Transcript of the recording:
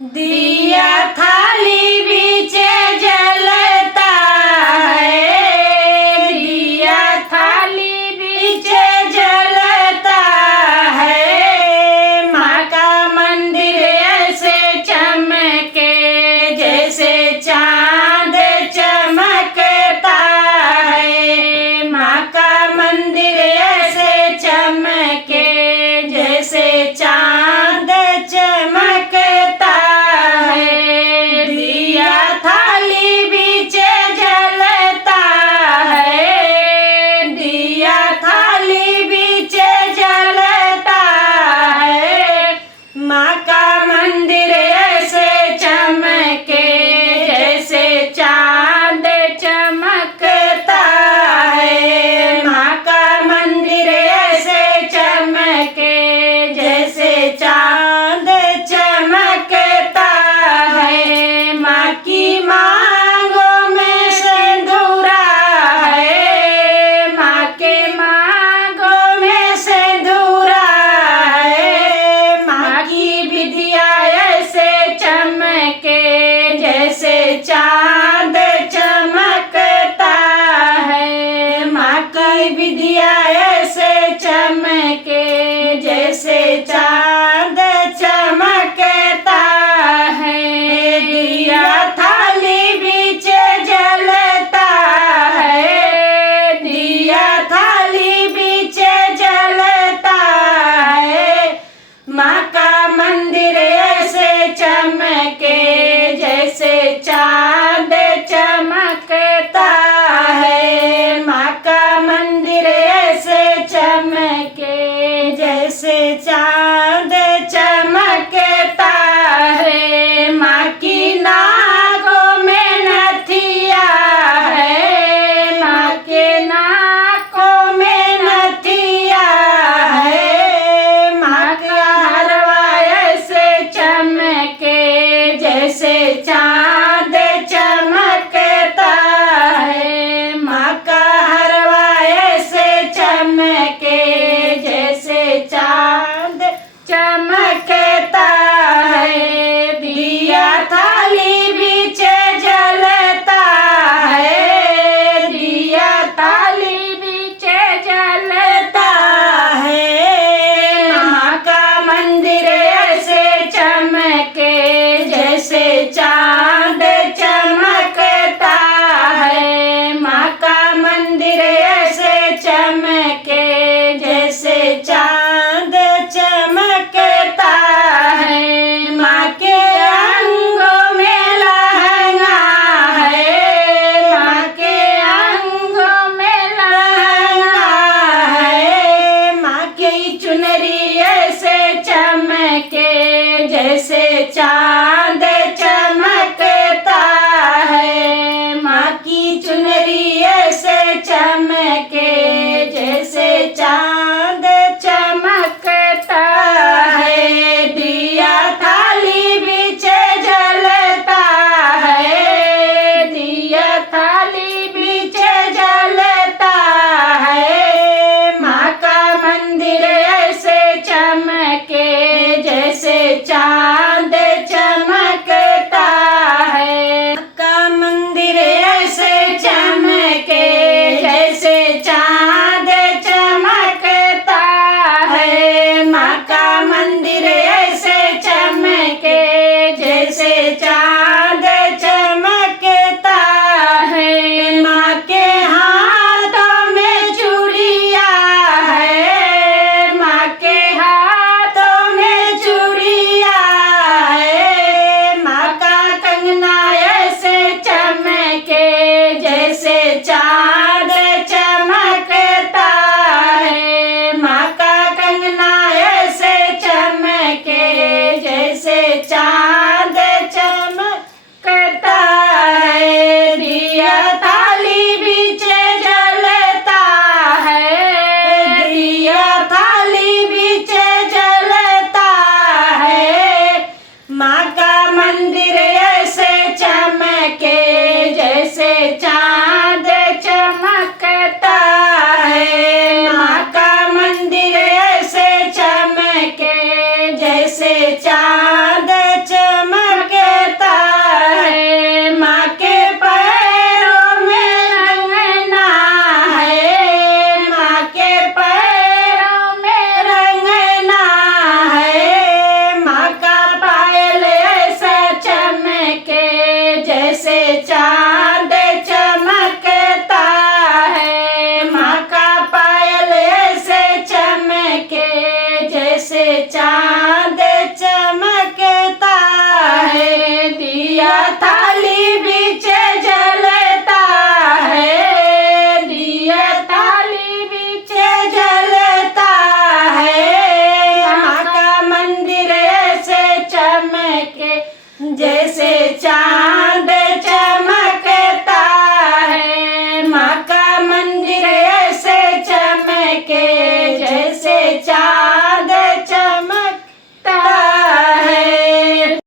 दिया थाली बीचे जलता है, दिया थाली बीचे जलता है। माँ का मंदिर ऐसे चमके जैसे चांद चमकता है। माँ का मंदिर ऐसे चमके जैसे चांद चमकता है। दिया थाली बीचे जलता है, दिया थाली बीचे जलता है। माँ का मंदिर ऐसे चमके जैसे चांद चमकता है। माँ का मंदिर ऐसे चमके जैसे चांद चमकता है। माँ की मांगों में सिंदूरा है, माँ के मांगों में सिंदूरा है। माँ की विद्या ऐसे चमके जैसे चांद चमकता है। माँ की विद्या ऐसे चमके जैसे चांद चमकता है। दिया थाली बीचे जलता है, दिया थाली बीचे जलता है। माँ का मंदिर ऐसे चमके जैसे चांद चमकता है। माँ का मंदिर ऐसे चमके जैसे चांद चमकता है। माँ की नाकों में नथिया है, माँ के नाकों में नथिया है। माँ का हरवा ऐसे चमके जैसे चांद चमकता है। माँ का हरवा ऐसे चमके जैसे चांद चमकता है। दिया थाली बीचे जलता है, दिया थाली बीचे जलता है। माँ का मंदिर ऐसे चमके जैसे चांद चमकता है। माँ का मंदिर ऐसे चमके जैसे चांद चमकता है। माँ के अंगों में लहंगा है, माँ के अंगों में लहंगा है। माँ की चुनरी ऐसे चमके जैसे चांद चमकता है। माँ की चुनरी ऐसे चमके जैसे चांद चमकता है। दिया थाली बीचे जलता है, दिया थाली बीचे जलता है। माँ का मंदिर ऐसे चमके जैसे चांद चमकता है। माँ का मंदिर ऐसे चमके जैसे चांद चमकता है। माँ का मंदिर ऐसे चमके जैसे चांद चमकता है। माँ के हाथों में चूड़िया है, माँ के हाथों में चूड़िया है। माँ का कंगना ऐसे चमके जैसे चांद चमकता है। माँ का कंगना ऐसे चमके जैसे चांद चमकता है। दिया थाली बीचे जलता है, दिया थाली बीचे जलता है। माँ का मंदिर ऐसे चमके जैसे चांद